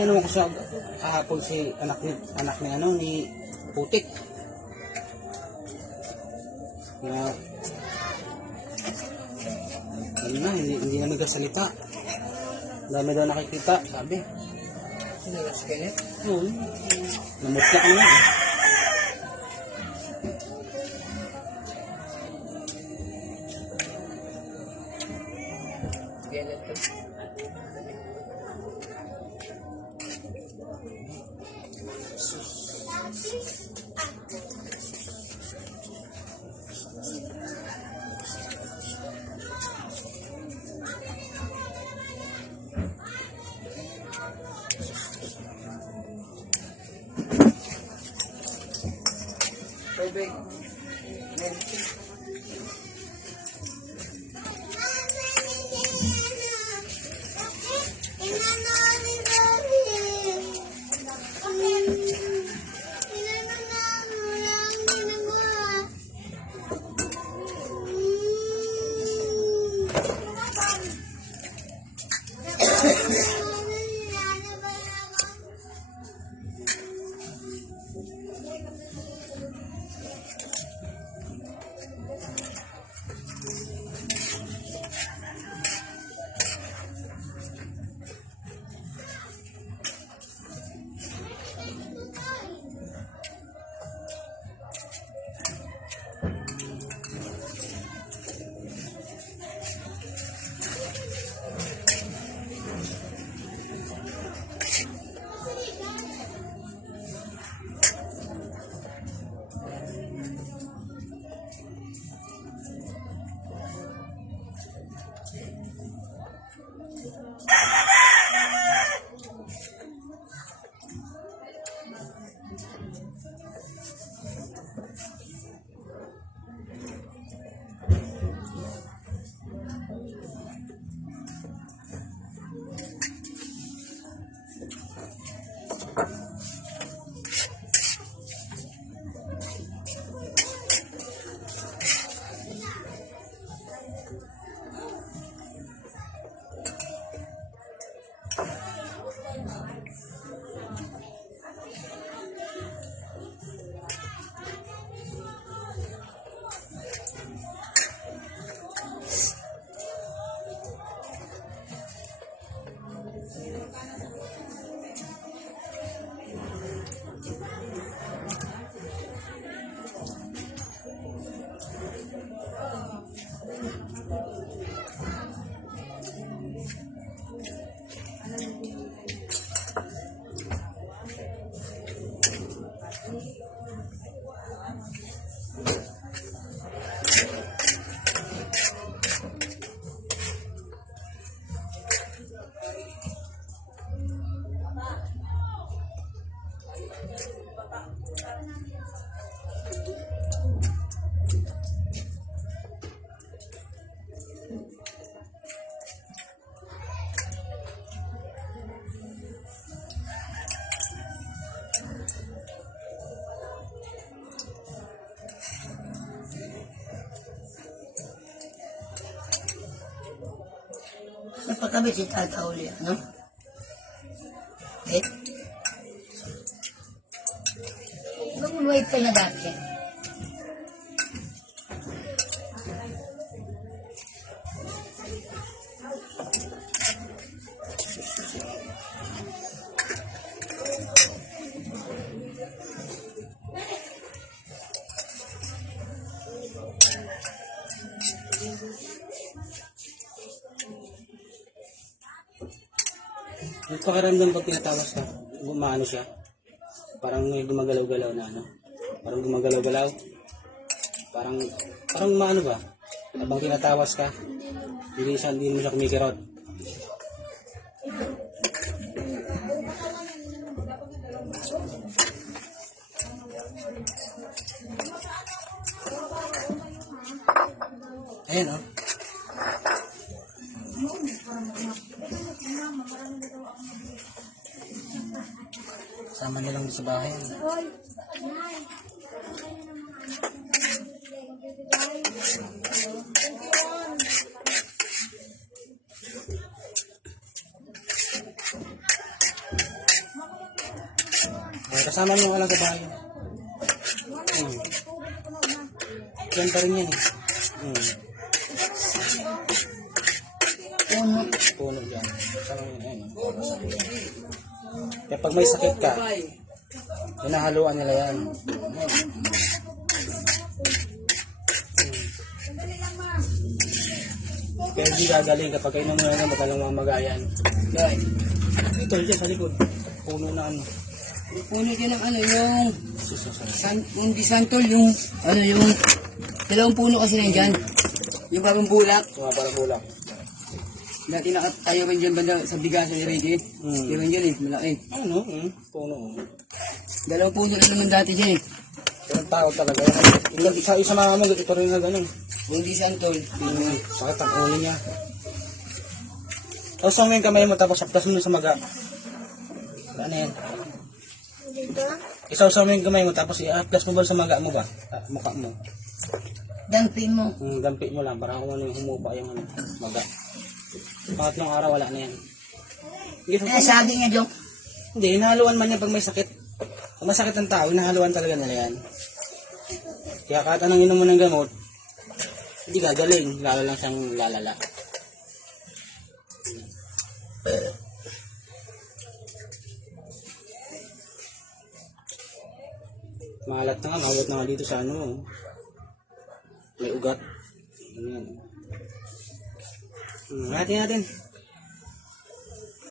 Ano ko sa kahapon si anak ni Putik na hindi na nagsasalita. Dami daw nakikita, sabi. Sino si Kenneth? Oo. Namutla ka na. Kenneth ko. Tubig. Napakabit si Tata uli, no? Eh? Bumubuhay pa na dati. Yung pakiramdam pag tinatawas ka, gumaano siya. Parang may gumagalaw-galaw na ano. Parang gumagalaw-galaw. Parang maano ba? Habang tinatawas ka, hindi mo siya kumikirot. Ayan, oh. Kasama nilang sa bahay. Kasama niyo lang sa bahay. Yan pa rin yan eh. Puno. Puno yan. Kasama niyo yan. Kaya pag may sakit ka, hinahaluan nila yan. Kaya hindi gagaling kapag kainom mo na magalang mamagayan. Guy. Ito dyan sa likod. Puno na ano. Puno din ng ano, yung hindi santol, yung ano, yung dalawang puno kasi nandyan. Yung parang bulak. Mga parang bulak. Dati nakatayo rin dyan banda sa bigasan ni Reggie. Meron dyan eh, malaki. Ano? Puno. Dalawang puno rin naman dati dyan eh. Pero tao talaga. Isa mga mo, ito rin na ganun. Hindi santol. Sakit ang ulo niya. Tapos mo yung kamay mo tapos saptas mo sa maga. Ano yan? Isaw-saw mo yung kamay mo tapos i-aplas mo ba sa maga mo ba? Mukha mo. Dampi mo. Dampi mo lang para kung ano yung humupa yung ano, maga. Pangatlong araw wala na yan. Sabi niya, Dok. Hindi, hinahaluan man yan pag may sakit. Kung masakit ang tao, hinahaluan talaga nila yan. Kaya kahit anong inom mo ng gamot, hindi gagaling, lalo lang siyang lalala. Maalat na nga, maulat na nga dito sa ano. May ugat. Ano yan. Natin natin.